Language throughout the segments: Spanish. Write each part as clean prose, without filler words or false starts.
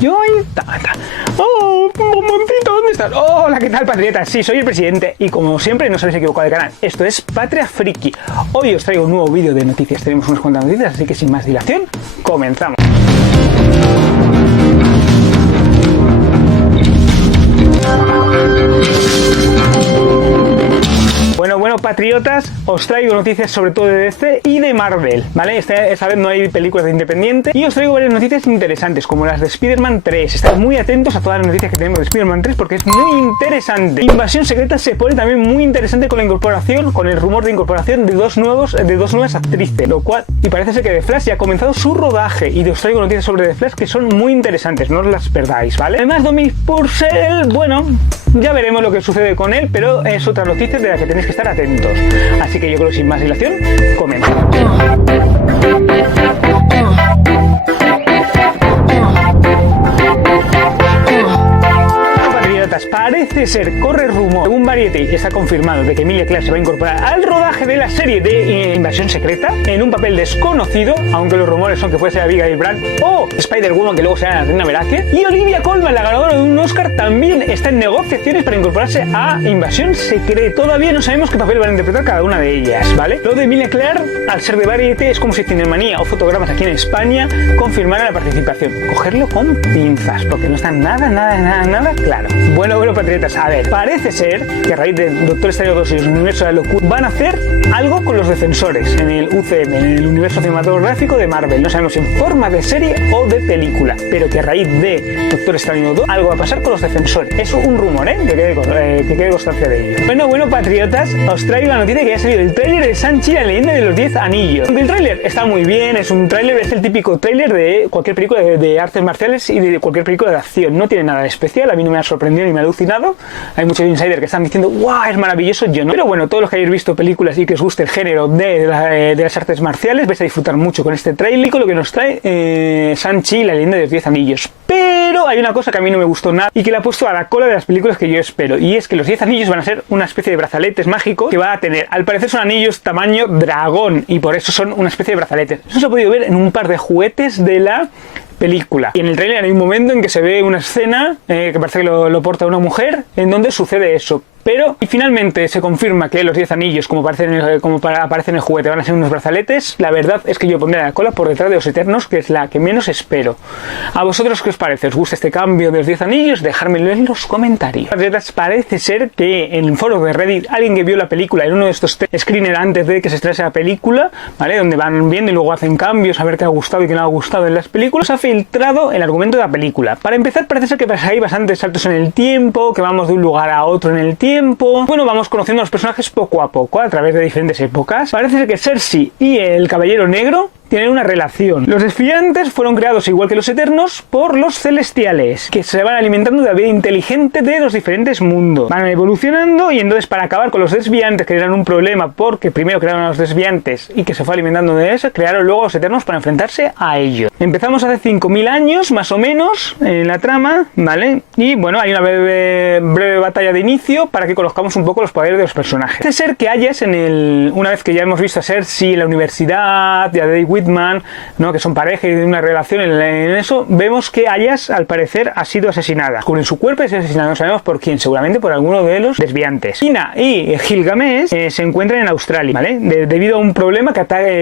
Yo ahí... ¡Oh, bomboncito! ¿Dónde estás? Hola, ¿qué tal, patriotas? Sí, soy el presidente y como siempre no os habéis equivocado de canal. Esto es Patria Friki. Hoy os traigo un nuevo vídeo de noticias. Tenemos unas cuantas noticias, así que sin más dilación, comenzamos. Bueno, patriotas, os traigo noticias sobre todo de DC y de Marvel, ¿vale? Esta vez no hay películas de independiente y os traigo varias noticias interesantes, como las de Spider-Man 3. Estad muy atentos a todas las noticias que tenemos de Spider-Man 3 porque es muy interesante. Invasión Secreta se pone también muy interesante con la incorporación, con el rumor de incorporación de dos nuevas actrices, lo cual, y parece ser que The Flash ya ha comenzado su rodaje, y os traigo noticias sobre The Flash que son muy interesantes, no os las perdáis, ¿vale? Además, Dominic Purcell, bueno, ya veremos lo que sucede con él, pero es otra noticia de la que tenéis que estar atentos. Así que yo creo que sin más dilación, comenzamos. Parece ser, corre rumor, según Variety, que está confirmado de que Emilia Clarke se va a incorporar al rodaje de la serie de Invasión Secreta en un papel desconocido, aunque los rumores son que puede ser Abigail Brand o Spider-Woman, que luego será la Reina Veraque. Y Olivia Colman, la ganadora de un Oscar, también está en negociaciones para incorporarse a Invasión Secreta. Todavía no sabemos qué papel van a interpretar cada una de ellas, ¿vale? Lo de Emilia Clarke, al ser de Variety, es como si Cinemanía o Fotogramas aquí en España confirmara la participación. Cogerlo con pinzas, porque no está nada claro. Bueno, patriotas, a ver, parece ser que a raíz de Doctor Extraño 2 y el universo de la locura van a hacer algo con los defensores en el UCM, en el universo cinematográfico de Marvel. No sabemos si en forma de serie o de película, pero que a raíz de Doctor Extraño 2 algo va a pasar con los defensores. Es un rumor, que quede constancia de ello. Bueno, patriotas, os traigo la noticia que ya ha salido el tráiler de Shang-Chi, la leyenda de los 10 anillos. El tráiler está muy bien, es el típico tráiler de cualquier película de artes marciales y de cualquier película de acción. No tiene nada de especial, a mí no me ha sorprendido ni me ha alucinado. Hay muchos insiders que están diciendo ¡guau! Es maravilloso, yo no. Pero bueno, todos los que hayáis visto películas y que os guste el género de las artes marciales vais a disfrutar mucho con este trailer y con lo que nos trae Shang-Chi, la leyenda de los 10 anillos. Pero hay una cosa que a mí no me gustó nada y que la ha puesto a la cola de las películas que yo espero, y es que los 10 anillos van a ser una especie de brazaletes mágicos que va a tener, al parecer son anillos tamaño dragón, y por eso son una especie de brazaletes. Eso se ha podido ver en un par de juguetes de la película. Y en el tráiler hay un momento en que se ve una escena que parece que lo porta una mujer, en donde sucede eso. Pero, y finalmente se confirma que los 10 anillos, como aparece en el juguete, van a ser unos brazaletes. La verdad es que yo pondré la cola por detrás de los Eternos, que es la que menos espero. ¿A vosotros qué os parece? ¿Os gusta este cambio de los 10 anillos? Dejármelo en los comentarios. Parece ser que en el foro de Reddit, alguien que vio la película en uno de estos screeners antes de que se estrenase la película, ¿vale? Donde van viendo y luego hacen cambios a ver qué ha gustado y qué no ha gustado en las películas, ha filtrado el argumento de la película. Para empezar, parece ser que hay bastantes saltos en el tiempo, que vamos de un lugar a otro en el tiempo. Bueno, vamos conociendo a los personajes poco a poco a través de diferentes épocas. Parece ser que Cersei y el Caballero Negro tienen una relación. Los desviantes fueron creados, igual que los Eternos, por los Celestiales, que se van alimentando de la vida inteligente de los diferentes mundos. Van evolucionando, y entonces, para acabar con los desviantes, que eran un problema porque primero crearon a los desviantes y que se fue alimentando de eso, crearon luego a los Eternos para enfrentarse a ellos. Empezamos hace 5.000 años, más o menos, en la trama, ¿vale? Y bueno, hay una breve batalla de inicio para que conozcamos un poco los poderes de los personajes. Parece ser que hayas una vez que ya hemos visto a Cersei en la universidad, y a David Whitman, ¿no? Que son pareja y de una relación en eso, vemos que Ayas al parecer ha sido asesinada. Con su cuerpo es asesinada, no sabemos por quién, seguramente por alguno de los desviantes. Ina y Gilgamesh se encuentran en Australia, ¿vale? Debido a un problema que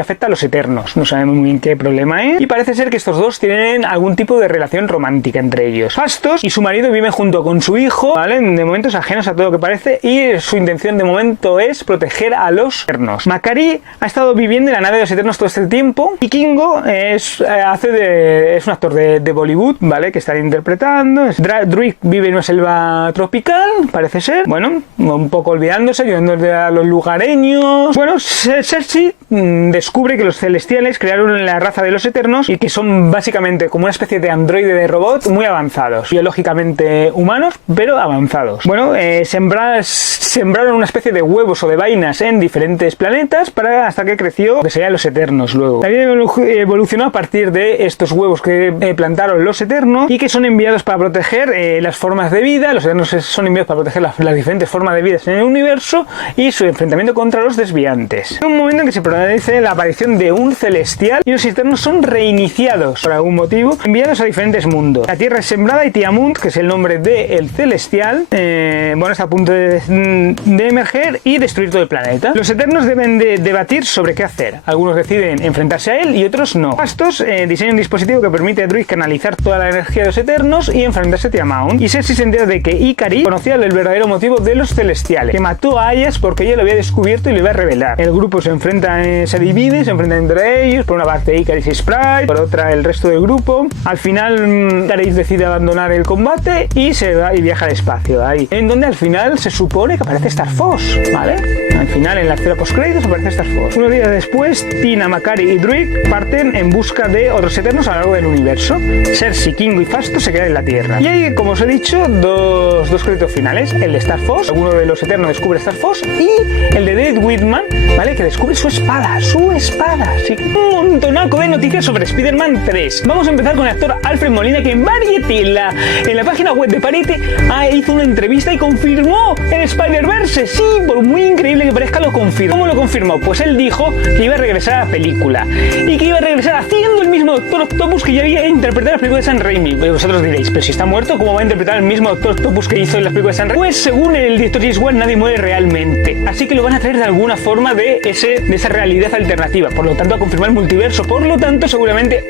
afecta a los Eternos. No sabemos muy bien qué problema es, y parece ser que estos dos tienen algún tipo de relación romántica entre ellos. Fastos y su marido viven junto con su hijo, ¿vale? De momento es ajenos a todo lo que parece, y su intención de momento es proteger a los Eternos. Macari ha estado viviendo en la nave de los Eternos todo este tiempo, y Kingo es un actor de Bollywood, ¿vale? Que está interpretando. Druid vive en una selva tropical, parece ser. Bueno, un poco olvidándose, ayudando a los lugareños. Bueno, Cersei descubre que los Celestiales crearon la raza de los Eternos y que son básicamente como una especie de androide de robot muy avanzados, biológicamente humanos, pero avanzados. Bueno, sembraron una especie de huevos o de vainas en diferentes planetas hasta que creció lo que serían los Eternos luego. había evolucionado a partir de estos huevos que plantaron los Eternos y que son enviados para proteger las formas de vida. Los Eternos son enviados para proteger las diferentes formas de vida en el universo y su enfrentamiento contra los desviantes. En un momento en que se produce la aparición de un celestial y los Eternos son reiniciados por algún motivo, enviados a diferentes mundos. La Tierra es sembrada y Tiamut, que es el nombre del celestial, está a punto de emerger y destruir todo el planeta. Los Eternos deben de debatir sobre qué hacer. Algunos deciden enfrentarse a él y otros no. Fastos diseña un dispositivo que permite a Druig canalizar toda la energía de los Eternos y enfrentarse a Tiamut. Y Cersei se entera de que Ikari conocía el verdadero motivo de los celestiales, que mató a Aias porque ella lo había descubierto y lo iba a revelar. El grupo se divide, se enfrenta entre ellos, por una parte Ikari y Sprite, por otra el resto del grupo. Al final Ikari decide abandonar el combate y se va y viaja al espacio, ahí, en donde al final se supone que aparece Starfoss, ¿vale? Al final, en la escena post-créditos aparece Starfoss. Unos días después, Tina, Makari y Druig parten en busca de otros Eternos a lo largo del universo. Cersei, Kingo y Fastos se quedan en la Tierra. Y hay, como os he dicho, dos créditos finales. El de Starfoss, alguno de los Eternos descubre Starfoss, y el de David Whitman, ¿vale? Que descubre su espada. Sí, un montonaco de noticias sobre Spider-Man 3. Vamos a empezar con el actor Alfred Molina, que en Variety, en la página web de Variety, hizo una entrevista y confirmó el Spider-Verse. Sí, por muy increíble que parezca, lo confirmó. ¿Cómo lo confirmó? Pues él dijo que iba a regresar a la película y que iba a regresar haciendo el mismo Doctor Octopus que ya había interpretado en las películas de Sam Raimi. Vosotros diréis, pero si está muerto, ¿cómo va a interpretar el mismo Doctor Octopus que hizo en las películas de Sam Raimi? Pues según el director James Wan, nadie muere realmente, así que lo van a traer de alguna forma de esa realidad alternativa. Por lo tanto, a confirmar el multiverso. Por lo tanto, seguramente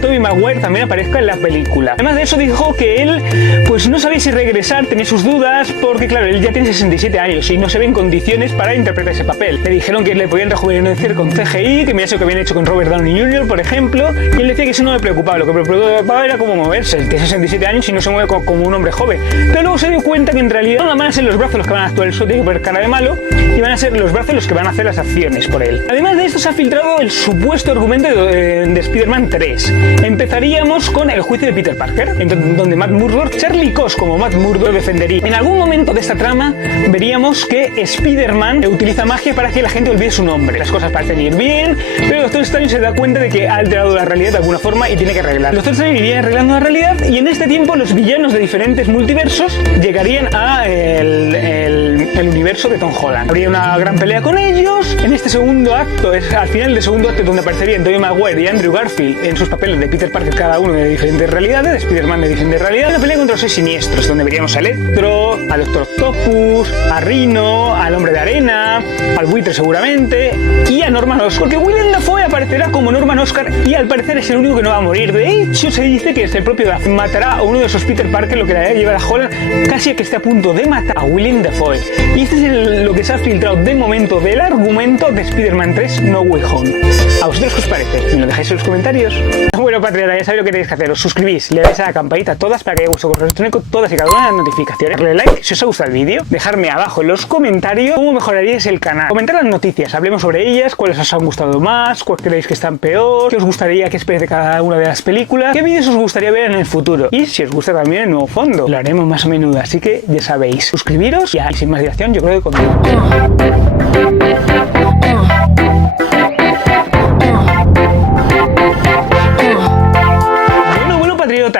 Tobey Maguire también aparezca en la película. Además de eso, dijo que él pues no sabía si regresar, tenía sus dudas, porque claro, él ya tiene 67 años y no se ve en condiciones para interpretar ese papel. Le dijeron que le podían rejuvenecer con CGI, que mira eso que habían hecho con Robert Downey Jr., por ejemplo, y él decía que eso no le preocupaba. Lo que le preocupaba era cómo moverse. Él tiene 67 años y no se mueve como un hombre joven. Pero luego se dio cuenta que en realidad no van a ser los brazos los que van a actuar, eso tiene que poner cara de malo, y van a ser los brazos los que van a hacer las acciones por él. Además de esto, se ha filtrado el supuesto argumento de Spider-Man 3. Empezaríamos con el juicio de Peter Parker, donde Matt Murdock, Charlie Cox como Matt Murdock, defendería. En algún momento de esta trama veríamos que Spider-Man utiliza magia para que la gente olvide su nombre. Las cosas parecen ir bien, pero el Doctor Strange se da cuenta de que ha alterado la realidad de alguna forma y tiene que arreglarlo. El Doctor Strange iría arreglando la realidad y en este tiempo los villanos de diferentes multiversos llegarían a el universo de Tom Holland. Habría una gran pelea con ellos. En este segundo acto, al final del segundo acto, donde aparecerían Tobey Maguire y Andrew Garfield en sus papeles de Peter Parker, cada uno de diferentes realidades, de Spider-Man de diferentes realidades, una pelea contra los 6 siniestros, donde veríamos a Electro, al Doctor Octopus, a Rhino, al Hombre de Arena, al Buitre seguramente, y a Norman Oscorp, porque Willem Dafoe aparecerá como Norman Oscorp y al parecer es el único que no va a morir. De hecho, se dice que es el propio Dafoe matará a uno de esos Peter Parker, lo que le hará llevar a Holland casi a que esté a punto de matar a Willem Dafoe. Y este es lo que se ha filtrado de momento del argumento de Spider-Man 3 No Way Home. ¿A vosotros qué os parece? Me lo dejáis en los comentarios. Bueno, patriota, ya sabéis lo que tenéis que hacer. Os suscribís, le dais a la campanita a todas para que haya vuestro correo electrónico todas y cada una de las notificaciones. Darle like si os ha gustado el vídeo. Dejarme abajo en los comentarios cómo mejoraríais el canal. Comentar las noticias, hablemos sobre ellas, cuáles os han gustado más, cuáles creéis que están peor, qué os gustaría que esperéis de cada una de las películas, qué vídeos os gustaría ver en el futuro. Y si os gusta también el nuevo fondo, lo haremos más a menudo. Así que ya sabéis, suscribiros y sin más dilación yo creo que continuamos.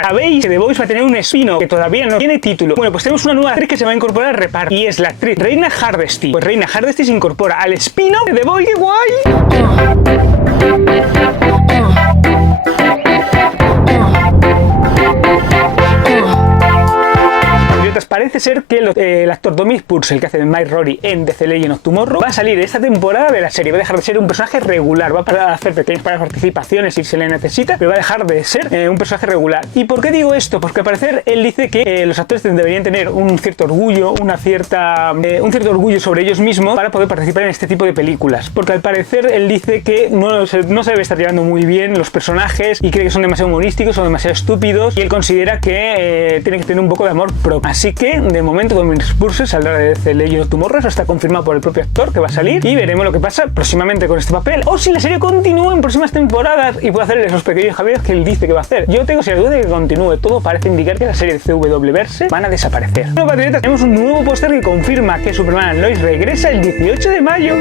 Sabéis que The Voice va a tener un spin-off que todavía no tiene título. Bueno, pues tenemos una nueva actriz que se va a incorporar al reparto y es la actriz Reyna Hardesty. Pues Reyna Hardesty se incorpora al spin-off de The Voice. ¡Qué guay! Parece ser que el actor Dominic Purcell, que hace de Mike Rory en The Legend of Tomorrow, va a salir esta temporada de la serie. Va a dejar de ser un personaje regular, va a hacer pequeñas participaciones si se le necesita, pero va a dejar de ser un personaje regular. ¿Y por qué digo esto? Porque al parecer él dice que los actores deberían tener un cierto orgullo, un cierto orgullo sobre ellos mismos para poder participar en este tipo de películas. Porque al parecer él dice que no se debe estar llevando muy bien los personajes y cree que son demasiado humorísticos o demasiado estúpidos, y él considera que tiene que tener un poco de amor propio. Así que de momento Dominic Purcell saldrá de The Legend of Tomorrow. Eso está confirmado por el propio actor que va a salir y veremos lo que pasa próximamente con este papel, o si la serie continúa en próximas temporadas y puede hacer esos pequeños cambios que él dice que va a hacer. Yo tengo la duda de que continúe. Todo parece indicar que la serie de CW Verse van a desaparecer. Bueno, patriotas, tenemos un nuevo póster que confirma que Superman and Lois regresa el 18 de mayo.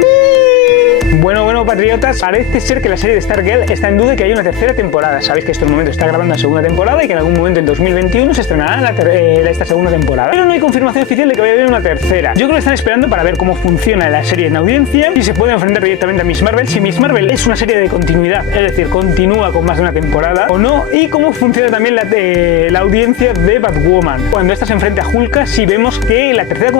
Bueno, patriotas, parece ser que la serie de Stargirl está en duda y que hay una tercera temporada. Sabéis que en estos momentos está grabando la segunda temporada y que en algún momento en 2021 se estrenará esta segunda temporada. Pero no hay confirmación oficial de que vaya a haber una tercera. Yo creo que están esperando para ver cómo funciona la serie en audiencia y se puede enfrentar directamente a Miss Marvel. Si Miss Marvel es una serie de continuidad, es decir, continúa con más de una temporada o no, y cómo funciona también la audiencia de Batwoman. Cuando esta se enfrenta a Hulka, si vemos que la tercera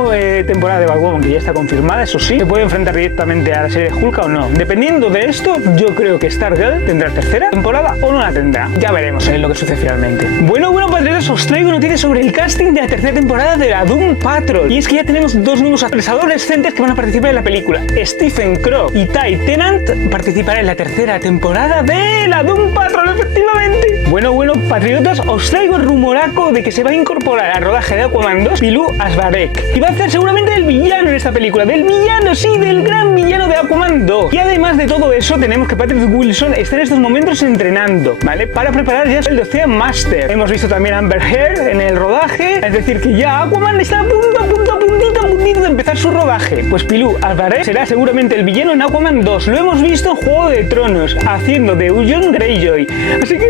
temporada de Batwoman, que ya está confirmada, eso sí, se puede enfrentar directamente a la serie de Hulka o no. Dependiendo de esto, yo creo que Stargirl tendrá tercera temporada o no la tendrá. Ya veremos lo que sucede finalmente. Bueno, patriotas, os traigo noticias sobre el casting de la tercera temporada de la Doom Patrol. Y es que ya tenemos dos nuevos adolescentes que van a participar en la película. Stephen Croft y Ty Tennant participarán en la tercera temporada de la Doom Patrol, efectivamente. Bueno, patriotas, os traigo el rumoraco de que se va a incorporar al rodaje de Aquaman 2 Pilou Asbæk. Y va a hacer seguramente el villano en esta película. Del villano, sí, del gran villano de Aquaman 2. Y además de todo eso, tenemos que Patrick Wilson está en estos momentos entrenando, ¿vale? Para preparar ya el de Ocean Master. Hemos visto también a Amber Heard en el rodaje. Es decir, que ya Aquaman está a puntito de empezar su rodaje. Pues Pilou Asbæk será seguramente el villano en Aquaman 2. Lo hemos visto en Juego de Tronos, haciendo de Euron Greyjoy. Así que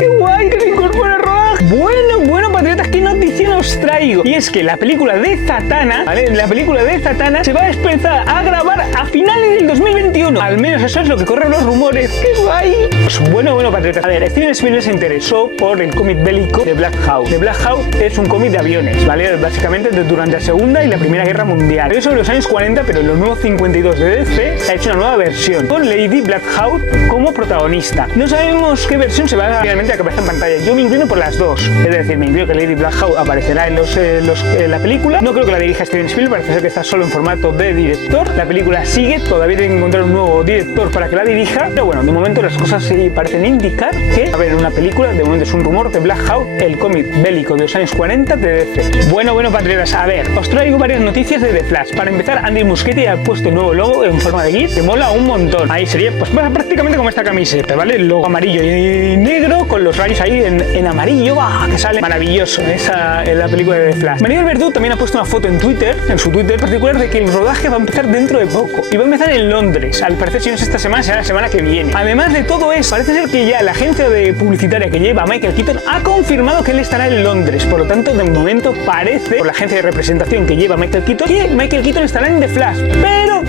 ¡qué guay que se incorpora al rodaje! Bueno, patriotas, ¿qué noticia os traigo? Y es que la película de Zatanna, ¿vale? La película de Zatanna se va a empezar a grabar a finales del 2021. Al menos eso es lo que corren los rumores. ¡Qué guay! Pues bueno, patriotas. A ver, Steven Spielberg se interesó por el cómic bélico de Black Hawk. The Black Hawk es un cómic de aviones, ¿vale? Básicamente durante la Segunda y la Primera Guerra Mundial. Es sobre los años 40, pero en los nuevos 52 de DC se ha hecho una nueva versión con Lady Black Hawk como protagonista. No sabemos qué versión se va finalmente a aparecer en pantalla. Yo me inclino por las dos. Es decir, me inclino que Lady Black Hawk aparecerá en la película. No creo que la dirija Steven Spielberg, parece ser que está solo en formato de director. La película sigue, todavía tiene que encontrar un nuevo director para que la dirija. Pero bueno, de momento las cosas sí parecen indicar que va a haber una película. De momento es un rumor de Black Hawk, el cómic bélico de los años 40 de DC. Bueno, patriotas, a ver, os traigo varias noticias de The Flash. Para empezar, Andy Muschietti ha puesto el nuevo logo en forma de GIF que mola un montón. Ahí sería pues prácticamente como esta camiseta, ¿vale? El logo amarillo y negro con los rayos ahí en amarillo, que sale maravilloso en la película de The Flash. Maribel Verdú también ha puesto una foto en Twitter, en su Twitter particular, de que el rodaje va a empezar dentro de poco y va a empezar en Londres. Al parecer, si no es esta semana, será la semana que viene. Además de todo eso, parece ser que ya la agencia publicitaria que lleva a Michael Keaton ha confirmado que él estará en Londres. Por lo tanto, de momento parece, por la agencia de representación que lleva Michael Keaton, que Michael Keaton estará en The Flash. Pero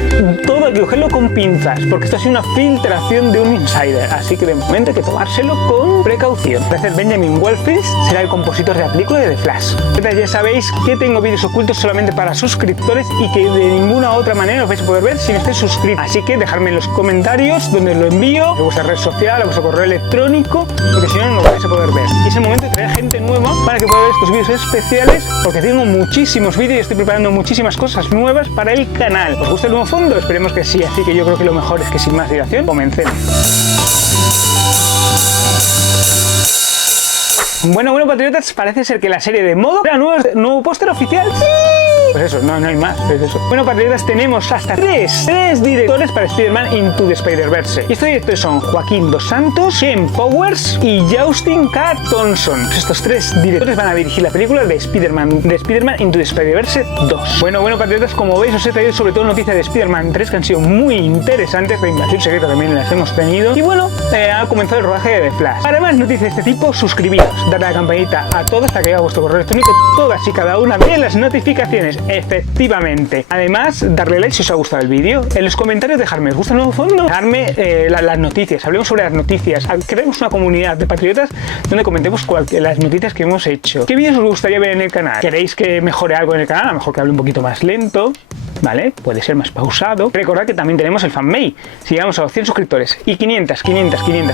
todo hay que cogerlo con pinzas, porque esto ha sido una filtración de un insider. Así que de momento hay que tomárselo con precaución. Parece que Benjamin Wallfield será el compositor de la película de The Flash. Ya sabéis que tengo vídeos ocultos solamente para suscriptores y que de ninguna otra manera os vais a poder ver si no estáis suscritos. Así que dejadme en los comentarios donde os lo envío, a vuestra red social, a vuestro correo electrónico, porque si no, no lo vais a poder ver. Y es el momento de traer gente nueva para que pueda ver estos vídeos especiales, porque tengo muchísimos vídeos y estoy preparando muchísimas cosas nuevas para el canal. ¿Os gusta el nuevo fondo? Esperemos que sí. Así que yo creo que lo mejor es que sin más dilación comencemos. Bueno, patriotas, parece ser que la serie de modo era nuevo póster oficial. ¡Sí! Pues eso, no hay más, es eso. Bueno, patriotas, tenemos hasta tres directores para Spider-Man Into the Spider-Verse. Y estos directores son Joaquín Dos Santos, Ken Powers y Justin K. Thompson. Pues estos tres directores van a dirigir la película de Spider-Man Into the Spider-Verse 2. Bueno, patriotas, como veis, os he traído sobre todo noticias de Spider-Man 3 que han sido muy interesantes. La invasión secreta también las hemos tenido. Y bueno, ha comenzado el rodaje de The Flash. Para más noticias de este tipo, suscribiros, darle a la campanita a todos hasta que llegue a vuestro correo electrónico todas y cada una de las notificaciones. Efectivamente. Además, darle like si os ha gustado el vídeo. En los comentarios dejarme, ¿os gusta el nuevo fondo? Dejarme las noticias, hablemos sobre las noticias. Creemos una comunidad de patriotas donde comentemos las noticias que hemos hecho. ¿Qué vídeos os gustaría ver en el canal? ¿Queréis que mejore algo en el canal? A lo mejor que hable un poquito más lento, ¿vale? Puede ser más pausado. Recordad que también tenemos el fanmade. Si llegamos a los 100 suscriptores y 500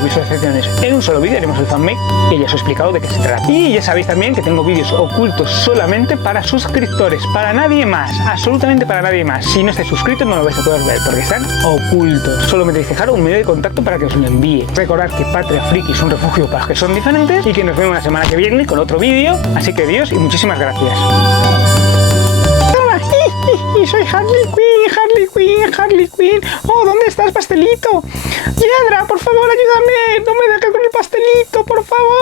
visualizaciones en un solo vídeo, haremos el fanmade, que ya os he explicado de qué se trata. Y ya sabéis también que tengo vídeos ocultos solamente para suscriptores, para nadie más, absolutamente para nadie más. Si no estáis suscritos no lo vais a poder ver porque están ocultos. Solo me tenéis que dejar un medio de contacto para que os lo envíe. Recordad que Patria Friki es un refugio para los que son diferentes y que nos vemos la semana que viene con otro vídeo. Así que adiós y muchísimas gracias. Soy Harley Quinn. Oh, ¿dónde estás, pastelito? Hiedra, por favor, ayúdame. No me dejes con el pastelito, por favor.